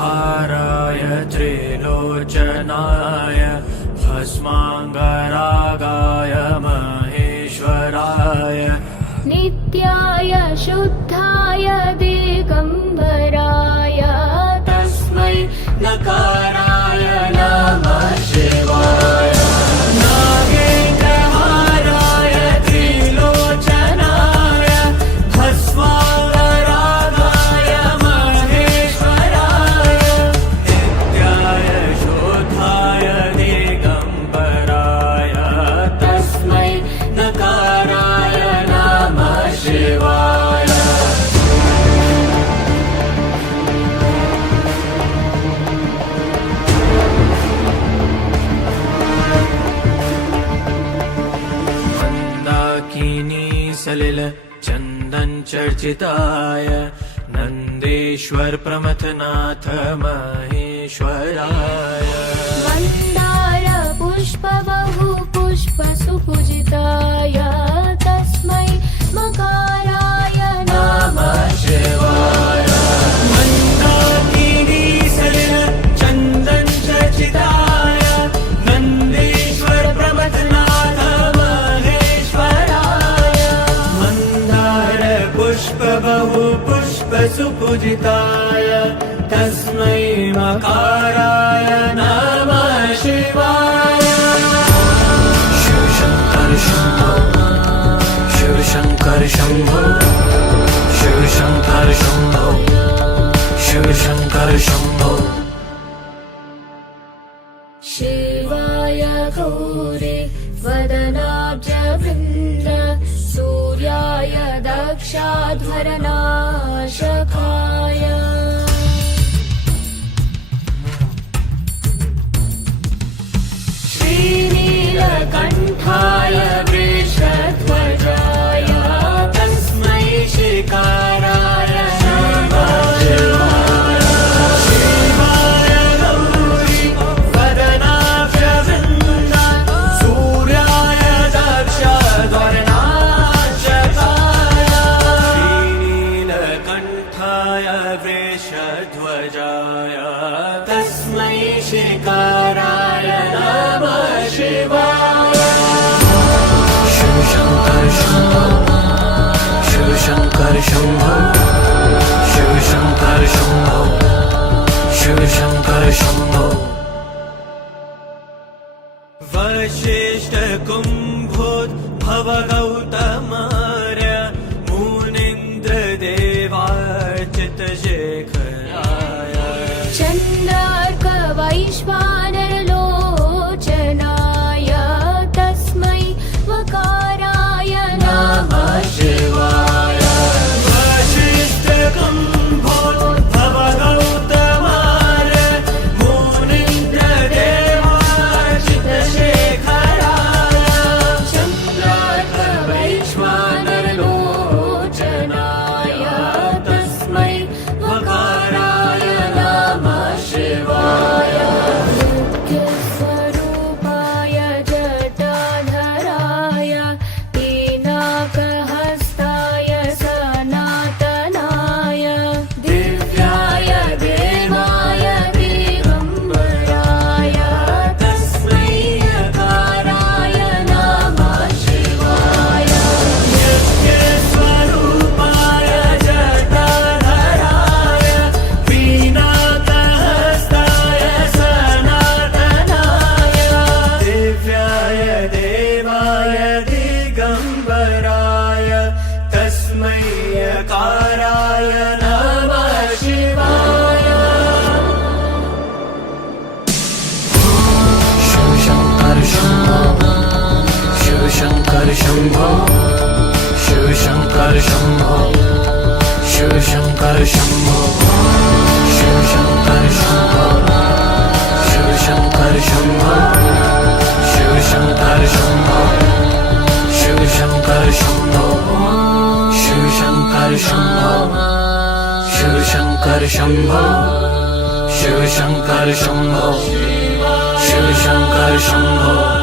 हाराय त्रिलोचनाय भस्माङ्गरागाय महेश्वराय नित्याय शुद्धाय दिगम्बराय तस्मै नकाराय नमः शिवाय नागेन्द्रहाराय त्रिलोचनाय भस्माङ्गरागाय महेश्वराय नित्याय शुद्धाय दिगम्बराय तस्मै नकाराय नमः शिवाय सलिल चंदन चर्चिताय नंदेश्वर प्रमथनाथ महेश्वराय मन्दार पुष्प बहु पुष्प सुपूजिताय तस्मै मकाराय नमः शिवाय मंदाकिनी सलिल चंदन चर्चिताय नंदेश्वर प्रमथनाथ पुष्प बहु पुष्प सुपूजिताय तस्मै मकाराय नमः शिवाय शिव शंकर शंभो शिव शंकर शंभो शिव शंकर शंभो शिव शंकर शंभो शिवाय गौरी वदनाब्ज वृन्द सूर्याय दक्षाध्वरनाशकाय श्रीनीलकण्ठाय वृषध्वजाय तस्मै शिकाराय नमः शिवाय शिवाय गौरी वदनाब्ज वृन्द सूर्याय दक्षाध्वरनाशकाय श्रीनीलकण्ठाय वृषध्वजाय तस्मै शिकाराय नमः शिवाय शिव शंकर शंभो शिव शंकर शंभो शिव शंकर शंभो शिव शंकर शंभो वशिष्ठ कुंभोद्भव गौतमार्य मुनीन्द्र देवार्चित शेखराय चन्द्रार्क वैश्वानर लोचनाय तस्मै वकाराय नमः शिवाय वशिष्ठ कुंभोद्भव गौतमार्य मुनीन्द्र देवार्चित शेखराय चन्द्रार्क वैश्वानर लोचनाय तस्मै वकाराय नमः शिवाय नित्यस्वरूपाय जटाधराय पीनाकहस्ताय सनातनाय दिव्याय देवाय दिगम्बराय तस्मै यकाराय नमः शिवाय नित्यस्वरूपाय जटाधराय पीनाकहस्ताय सनातनाय दिव्याय देवाय दिगम्बराय तस्मै यकाराय नमः शिवाय शिव शंकर शंभो शिव शंकर शंभो शिव शंकर शंभो शिव शंकर शंभो शिव शंकर शंभो शिव शंकर शंभो शिव शंकर शंभो शिव शंकर शंभो शिव शंकर शंभो शिव शंकर शंभो शिव शंकर शंभो शिव शंकर शंभो